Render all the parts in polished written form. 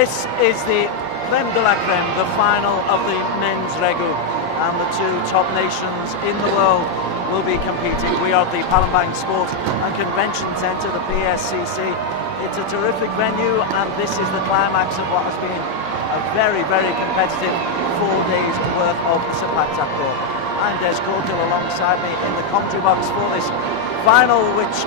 This is the creme de la creme, the final of the men's regu, and the two top nations in the world will be competing. We are at the Palembang Sport and Convention Centre, the PSCC. It's a terrific venue, and this is the climax of what has been a very, very competitive 4 days worth of Takraw. I'm Des Cordial alongside me in the commentary box for this final, which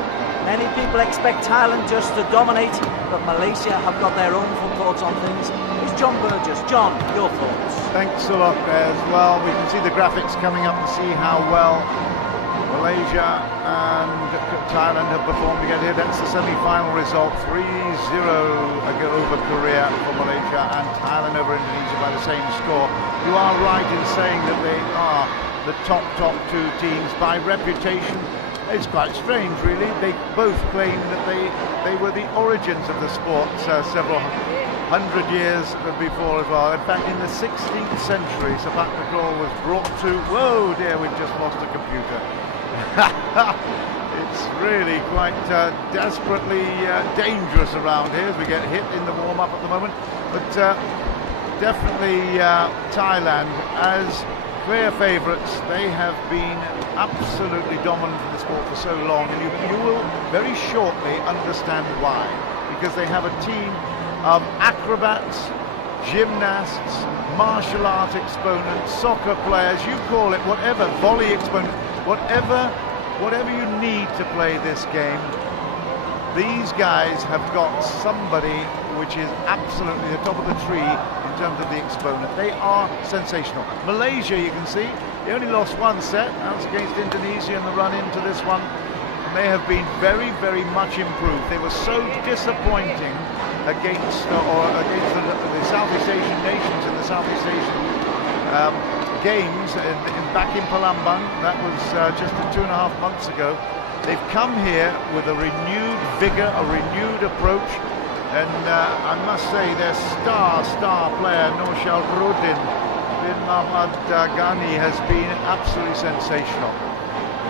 many people expect Thailand just to dominate, but Malaysia have got their own thoughts on things. It's John Burgess. John, your thoughts? Thanks a lot, Des. Well, we can see the graphics coming up and see how well Malaysia and Thailand have performed together. That's the semi-final result, 3-0 over Korea for Malaysia, and Thailand over Indonesia by the same score. You are right in saying that they are the top two teams by reputation. It's quite strange, really. They both claim that they were the origins of the sport several hundred years before as well. In fact, in the 16th century, Takraw was brought to... Whoa, dear, we've just lost a computer. It's really quite desperately dangerous around here as we get hit in the warm-up at the moment. But definitely Thailand as clear favourites. They have been absolutely dominant in the sport for so long, and you will very shortly understand why. Because they have a team of acrobats, gymnasts, martial art exponents, soccer players, you call it whatever, volley exponents, whatever you need to play this game. These guys have got somebody which is absolutely the top of the tree in terms of the exponent. They are sensational. Malaysia, you can see, they only lost one set. That was against Indonesia in the run into this one. And they have been very, very much improved. They were so disappointing against the Southeast Asian nations in the Southeast Asian games back in Palembang. That was just 2.5 months ago. They've come here with a renewed vigour, a renewed approach, and I must say their star player Norshal Rudin bin Mahmad Ghani has been absolutely sensational.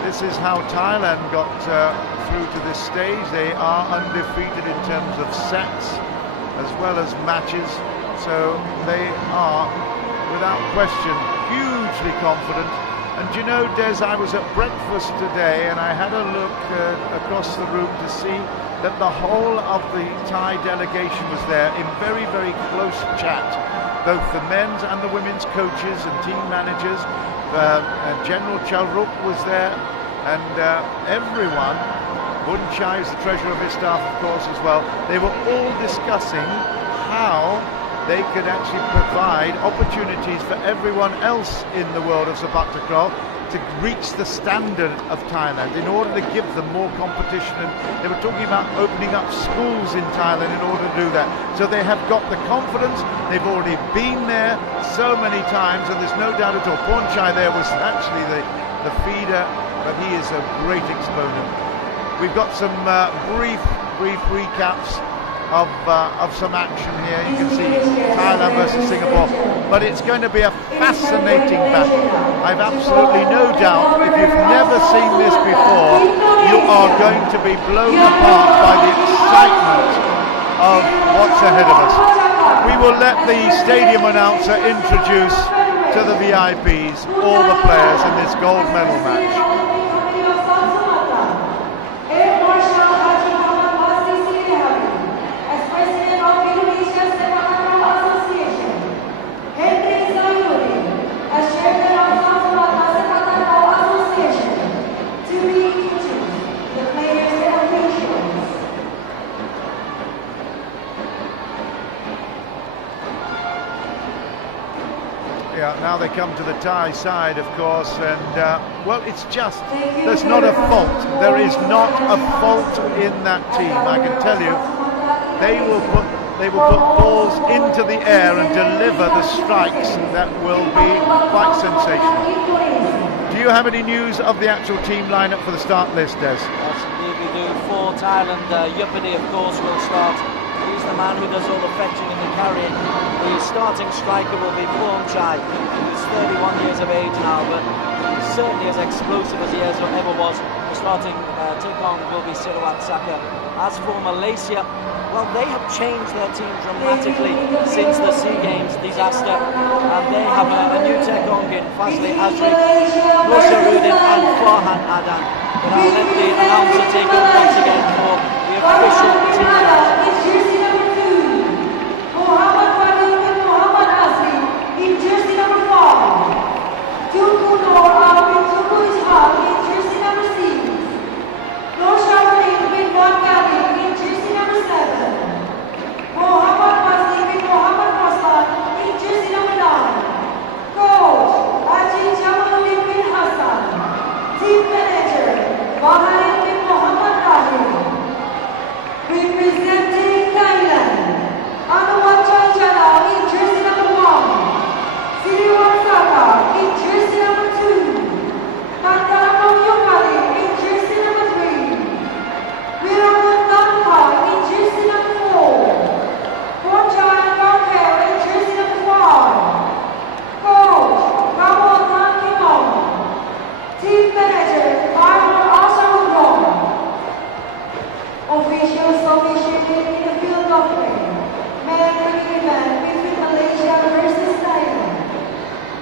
This is how Thailand got through to this stage. They are undefeated in terms of sets as well as matches, so they are without question hugely confident. And you know, Des, I was at breakfast today and I had a look across the room to see that the whole of the Thai delegation was there in very, very close chat. Both the men's and the women's coaches and team managers. General Chalruk was there, and everyone, Bun Chai is the treasurer of Istaf, of course, as well. They were all discussing how they could actually provide opportunities for everyone else in the world of Takraw to reach the standard of Thailand in order to give them more competition. And they were talking about opening up schools in Thailand in order to do that. So they have got the confidence. They've already been there so many times, and there's no doubt at all. Pornchai there was actually the feeder, but he is a great exponent. We've got some brief recaps of some action here. You can see Thailand versus Singapore, but it's going to be a fascinating battle. I've absolutely no doubt, if you've never seen this before, you are going to be blown apart by the excitement of what's ahead of us. We will let the stadium announcer introduce to the VIPs all the players in this gold medal match. Now they come to the Thai side, of course, and well, it's just, there's not a fault. There is not a fault in that team, I can tell you. They will put balls into the air and deliver the strikes that will be quite sensational. Do you have any news of the actual team lineup for the start list, Des? Yes, indeed we do. For Thailand, Yupidi, of course, will start. He's the man who does all the fetching and the carrying. The starting striker will be Pornchai. He's 31 years of age now, but he's certainly as explosive as he ever was. The starting take-on will be Sirawat Saka. As for Malaysia, well, they have changed their team dramatically since the SEA Games disaster, and they have a new Tekong in Fazli Azri, Nosha Rudin and Farhan Adan. But I'll let the announcer take over once again for the official team. Representing Thailand, Anuwachal Channel in jersey number 1, Siriwan Saka in jersey number 2, Pantarakong Yopali in jersey number 3, Wirangan Tampa in jersey number 4, Ponchai Bangkeo in jersey number 5, Coach Kamotan Kimon, Team Manager Marwan Asarudon, official submission in the field of play. Man event between Malaysia versus Thailand.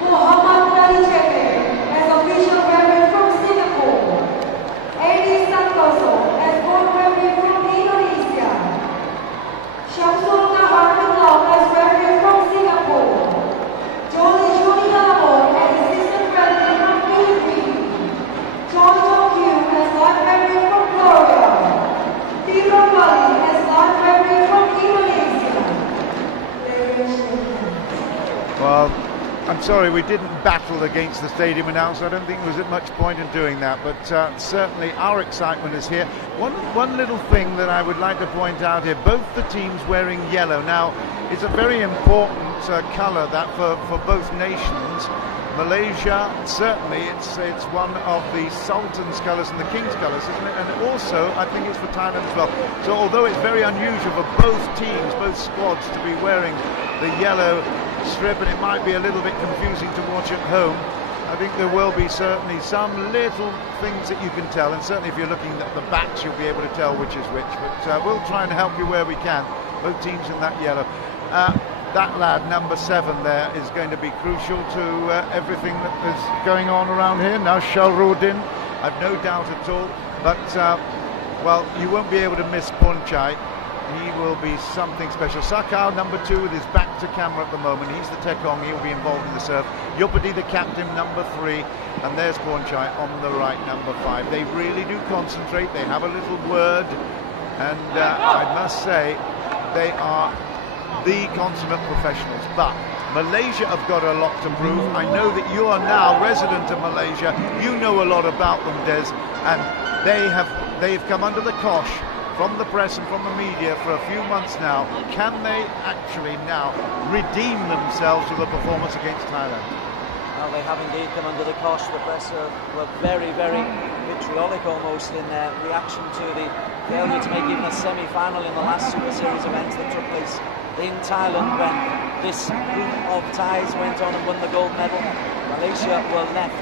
Muhammad Ali Chepe as official referee from Singapore. Edi Santoso as board referee from Indonesia. Shamsul Nahar Long as referee from Singapore. Jolly Dalamo as assistant referee from Philippines. John Tokyo as live referee from Florida. Tiro Bali as live referee from Indonesia. Well, I'm sorry we didn't battle against the stadium announcer. I don't think there was much point in doing that, but certainly our excitement is here. One little thing that I would like to point out here, both the teams wearing yellow. Now, it's a very important colour that for both nations. Malaysia, certainly it's one of the Sultan's colours and the King's colours, isn't it? And also, I think it's for Thailand as well. So although it's very unusual for both teams, both squads, to be wearing the yellow strip, and it might be a little bit confusing to watch at home, I think there will be certainly some little things that you can tell, and certainly if you're looking at the backs you'll be able to tell which is which, but we'll try and help you where we can, both teams in that yellow. That lad, number 7 there, is going to be crucial to everything that is going on around here. Now Shalruddin, I've no doubt at all, but well, you won't be able to miss Ponchai. He will be something special. Sakau, number 2, with his back to camera at the moment. He's the Tekong, he'll be involved in the serve. Yopadi, the captain, number 3, and there's Ponchai on the right, number 5. They really do concentrate, they have a little word, and I must say, they are the consummate professionals. But Malaysia have got a lot to prove. I know that you are now resident of Malaysia. You know a lot about them, Des, and they have come under the cosh from the press and from the media for a few months now. Can they actually now redeem themselves with a performance against Thailand? Well, they have indeed come under the cosh. The press were very, very vitriolic almost in their reaction to the failure to make even a semi-final in the last Super Series events that took place in Thailand when this group of Thais went on and won the gold medal. Malaysia were left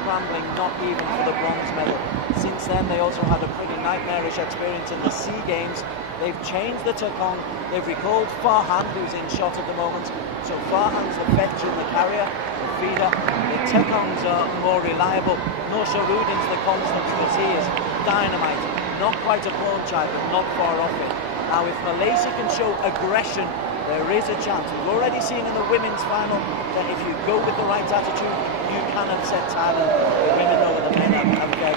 scrambling not even for the bronze medal. Since then they also had a pretty nightmarish experience in the SEA Games. They've changed the Tekong, they've recalled Farhan, who's in shot at the moment. So Farhan's the veteran, the carrier, the feeder. The Tekongs are more reliable. Nosha Rudin's the constant, because he is dynamite. Not quite a Ponchai, but not far off it. Now, if Malaysia can show aggression, there is a chance. We've already seen in the women's final that if you go with the right attitude, you can upset Thailand. The women know the men have very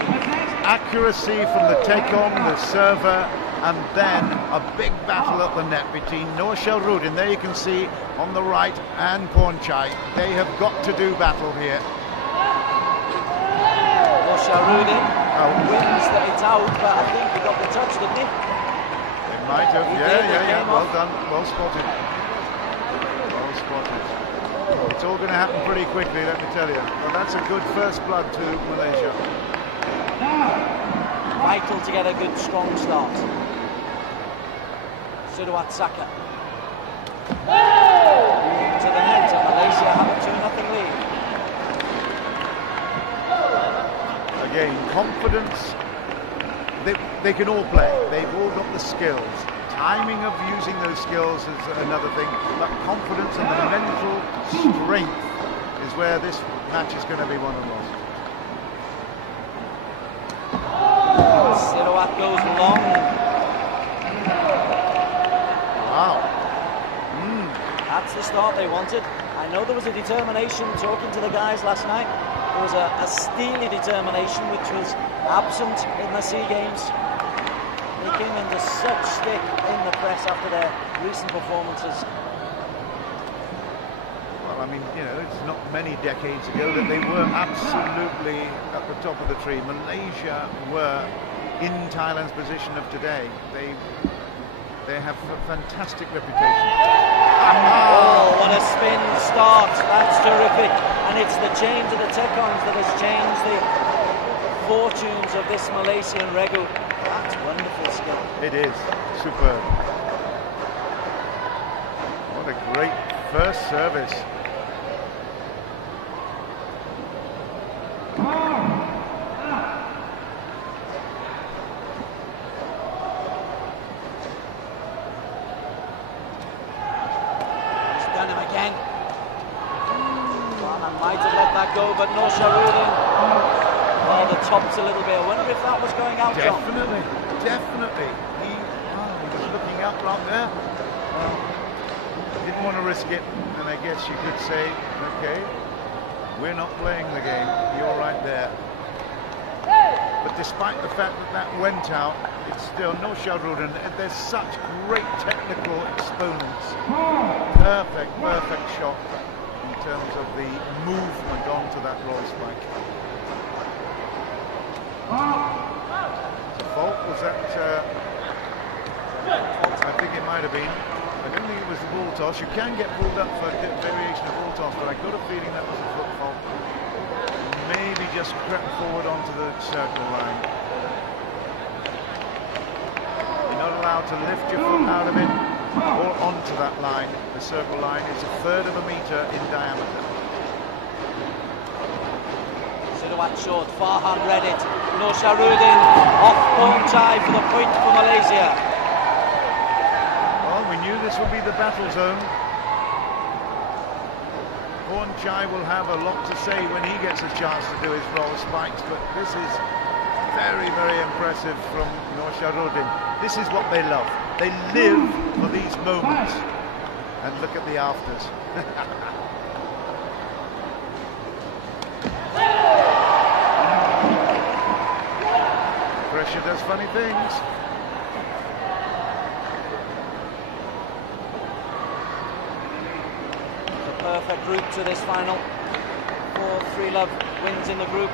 accuracy from the Tekong, the server, and then a big battle at the net between Nosha Rudin, there you can see on the right, and Ponchai. They have got to do battle here. Nosha Rudin wins that it's out, but I think he got the touch, didn't he? Might have, yeah. Well done, well spotted. Well spotted. It's all going to happen pretty quickly, let me tell you. Well, that's a good first blood to Malaysia. Vital to get a good, strong start. Suduat Saka. To the net, and Malaysia have a 2-0 lead. Again, confidence. they can all play. They've all got the skills. Timing of using those skills is another thing, but confidence and the mental strength is where this match is going to be won and lost. Siroat goes long. Wow. That's the start they wanted. I know there was a determination talking to the guys last night. There was a steely determination which was absent in the SEA Games. They came into such stick in the press after their recent performances. Well, I mean, you know, it's not many decades ago that they were absolutely at the top of the tree. Malaysia were in Thailand's position of today. They have a fantastic reputation. Oh, what a spin start. That's terrific. And it's the change of the Tekons that has changed the fortunes of this Malaysian regu. That's wonderful skill. It is superb. What a great first service. Might have let that go, but no Sharudin. Oh, the top's a little bit. I wonder if that was going out, John. Definitely. He was looking up right there. Didn't want to risk it, and I guess you could say, okay, we're not playing the game. You're right there. But despite the fact that that went out, it's still no Sharudin. There's such great technical exponents. Perfect shot. In terms of the movement onto that raw spike. The fault was that, I think it might have been. I don't think it was the ball toss. You can get pulled up for a variation of ball toss, but I got a feeling that was a foot fault. Maybe just crept forward onto the circle line. You're not allowed to lift your foot out of it or onto that line. The circle line is 1/3 of a metre in diameter. Siroat short, Farhan read it. No Sharudin off Ponchai for the point for Malaysia. Well, we knew this would be the battle zone. Ponchai will have a lot to say when he gets a chance to do his roll spikes, but this is very impressive from Nur Sharudin. This is what they love. They live for these moments. And look at the afters. Pressure does funny things. The perfect route to this final. 4 3-love wins in the group,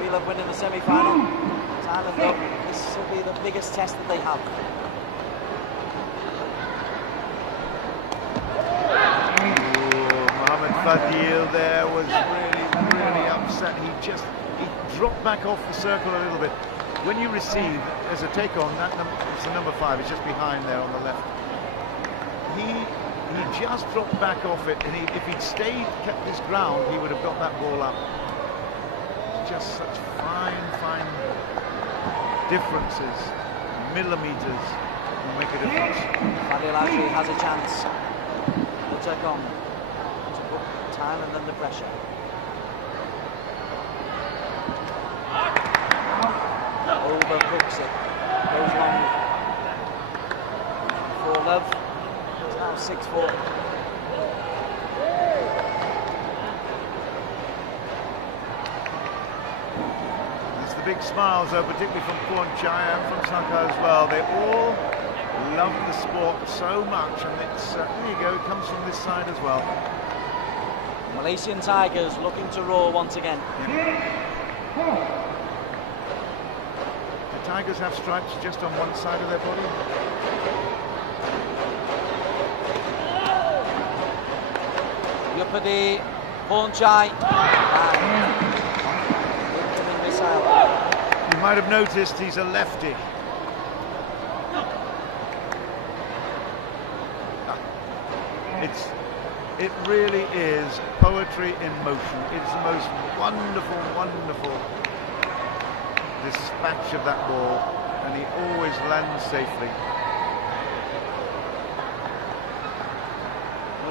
3-love win in the semi-final. Thailand, though, this will be the biggest test that they have. Fadil there was really upset. He dropped back off the circle a little bit. When you receive as a take on, it's the number 5, it's just behind there on the left. He just dropped back off it, and if he'd kept his ground, he would have got that ball up. Just such fine differences, millimeters will make a difference. Fadil actually has a chance. The take on. Thailand under pressure. Overcooks it. Goes long. 4-love. It's now 6-4. It's the big smiles, though, particularly from Ponchai and from Saka as well. They all love the sport so much, and it's there you go. It comes from this side as well. Malaysian Tigers looking to roar once again. The Tigers have stripes just on one side of their body. Yupadi, Ponchai, incoming missile. You might have noticed he's a lefty. It really is poetry in motion. It's the most wonderful dispatch of that ball. and he always lands safely.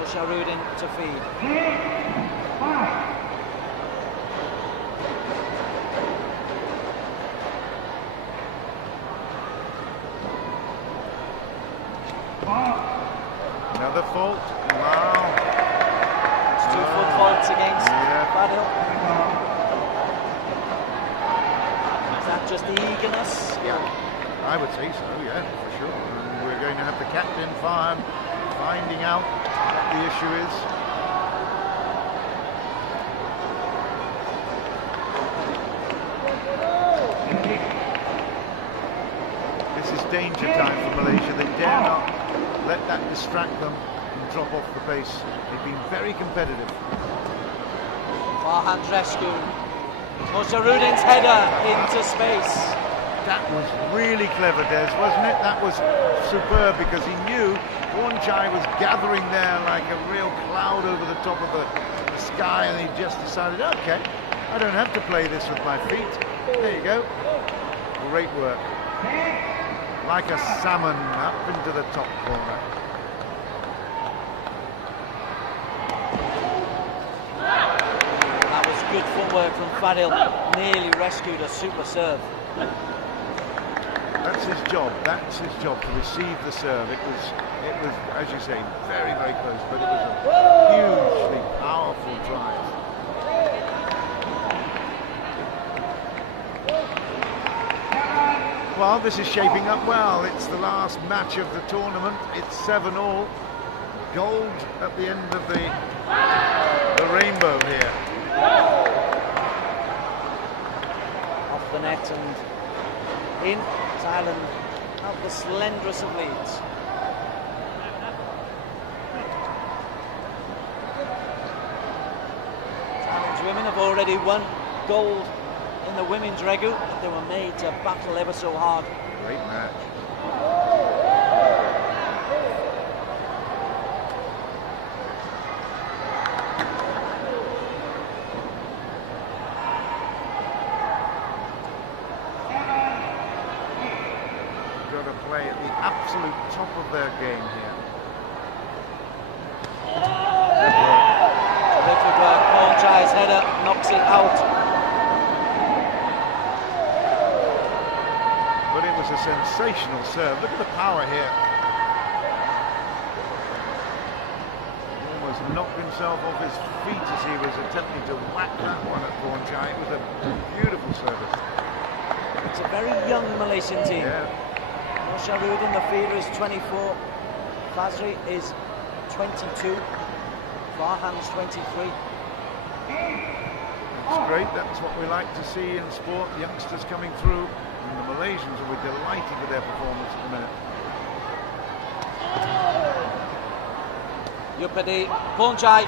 Sharudin to feed. Another fault. Wow. It's 2 foot faults against Fadil. Is that just the eagerness? Yeah, I would say so, yeah, for sure. And we're going to have the captain finding out what the issue is. This is danger time for Malaysia. They dare not let that distract them and drop off the pace. They've been very competitive. Farhan's rescue. Mosharudin's header into space. That was really clever, Des, wasn't it? That was superb because he knew Chai was gathering there like a real cloud over the top of the sky, and he just decided, okay, I don't have to play this with my feet. There you go. Great work. Like a salmon up into the top corner. That was good footwork from Fadil. Nearly rescued a super serve. That's his job. That's his job, to receive the serve. It was, as you say, very, very close, but it was a hugely powerful drive. Well, this is shaping up well. It's the last match of the tournament. It's 7-all. Gold at the end of the rainbow here. Off the net and in. Thailand have the slenderest of leads. Thailand's women have already won gold in the women's regu, but they were made to battle ever so hard. Great match. Play at the absolute top of their game here. Terrific work. Chai's header knocks it out. But it was a sensational serve. Look at the power here. He almost knocked himself off his feet as he was attempting to whack that one at Chai. It was a beautiful service. It's a very young Malaysian team. Yeah. Sharudin, the feeder, is 24. Fazri is 22. Farhan's 23. It's great. That's what we like to see in sport. Youngsters coming through. And the Malaysians will be delighted with their performance at the minute. Yupadi, Chai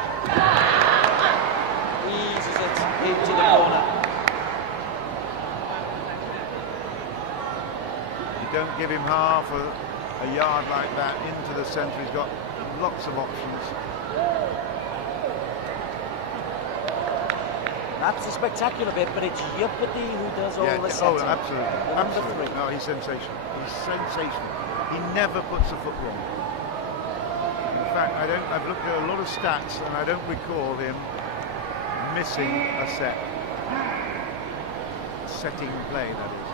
eases it into the corner. Don't give him half a yard like that into the centre. He's got lots of options. That's a spectacular bit, but it's Yupadi who does all the setting. Oh, absolutely. Absolutely. No, he's sensational. He's sensational. He never puts a foot wrong. In fact, I've looked at a lot of stats and I don't recall him missing a set. Setting play, that is.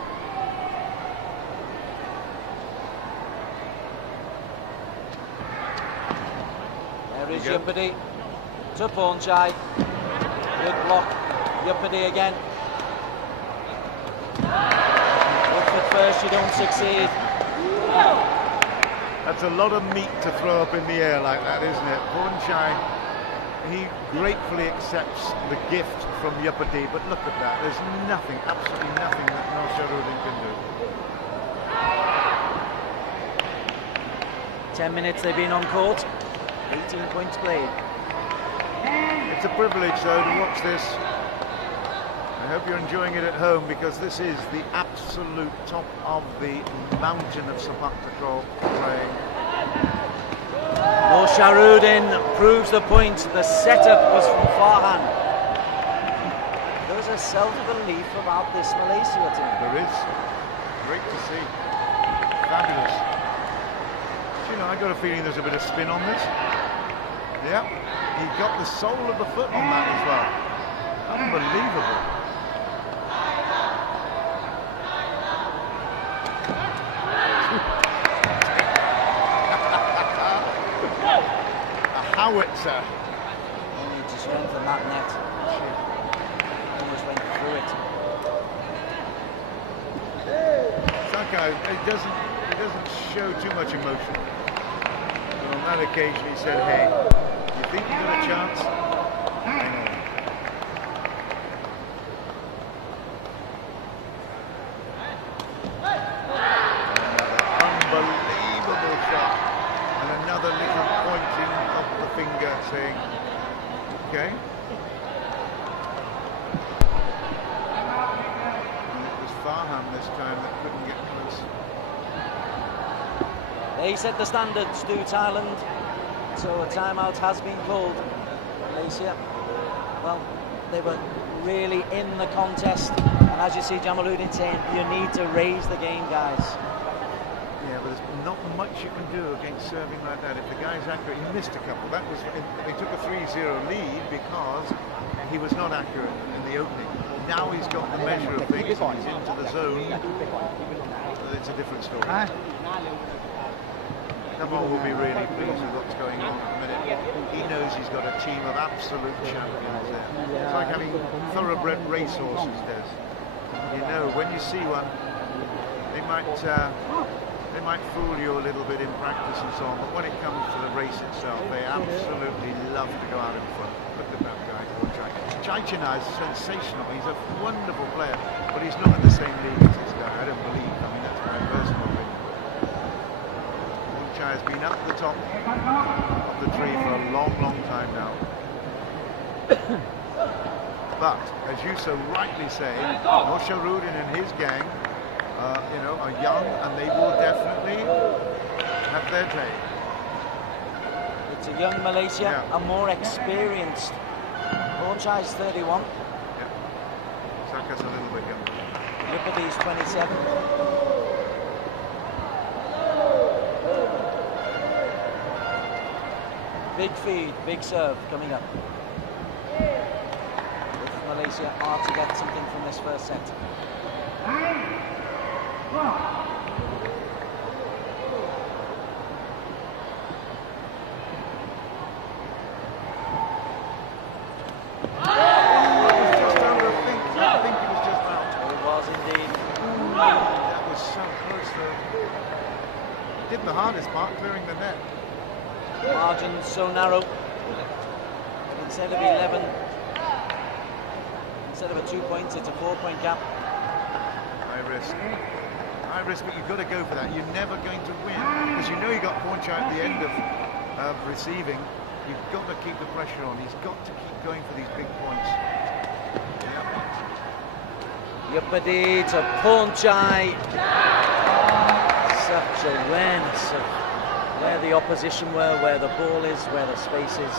There is Yupadi to Chai. Good block. Yupadi again. Look at first, you don't succeed. That's a lot of meat to throw up in the air like that, isn't it? Chai, he gratefully accepts the gift from Yupadi, but look at that. There's nothing, absolutely nothing that Sharudin can do. 10 minutes they've been on court. 18 points played. It's a privilege, though, to watch this. I hope you're enjoying it at home, because this is the absolute top of the mountain of Sumatra playing. Sharudin proves the point. The setup was from Farhan. There's a self-belief about this Malaysia team. There is. Great to see. Fabulous. You know, I got a feeling there's a bit of spin on this. Yeah, he got the sole of the foot on that as well. Unbelievable. A howitzer. They need to strengthen that net. Almost went through it. Saka, he doesn't show too much emotion. But on that occasion he said, hey, you think you got a chance? Hang on. Another unbelievable shot. And another little pointing of the finger saying, okay. Farham this time that couldn't get close. They set the standards to Thailand, so a timeout has been called. Malaysia, well, they were really in the contest, and as you see Jamaluddin saying, you need to raise the game, guys. Yeah, but there's not much you can do against serving like that. If the guy's accurate, he missed a couple. That was, they took a 3-0 lead because he was not accurate in the opening. Now he's got the measure of things, he's into the zone, it's a different story. Kamal will be really pleased with what's going on at the minute. He knows he's got a team of absolute champions there. It's like having thoroughbred racehorses, Des. You know, when you see one, they might fool you a little bit in practice and so on, but when it comes to the race itself, they absolutely love to go out in front. Look at that guy. Chaichina is sensational. He's a wonderful player, but he's not in the same league as this guy. I don't believe. I mean, that's my personal opinion. Chai has been up the top of the tree for a long, long time now. But, as you so rightly say, Mosharudin and his gang, you know, are young, and they will definitely have their day. It's a young Malaysia, Yeah. a more experienced. Chai's 31. Yeah. Saka's a little bit younger. Lipperty's 27. Big feed, big serve coming up. If Malaysia are to get something from this first set. Did the hardest part, clearing the net. Margin so narrow. Instead of 11, instead of a 2 points, it's a 4-point gap. High risk. High risk, but you've got to go for that. You're never going to win because you know you got Pornchai at the end of receiving. You've got to keep the pressure on. He's got to keep going for these big points. Yupadi to Pornchai. Such awareness of where the opposition were, where the ball is, where the space is.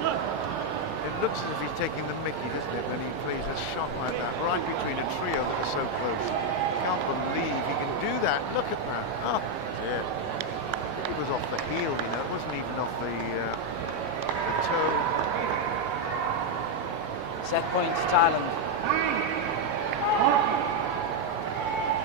It looks as if he's taking the mickey, doesn't it, when he plays a shot like that, right between a trio that was so close. Can't believe he can do that. Look at that. Oh, dear. It was off the heel, you know. It wasn't even off the toe. Set point, Thailand.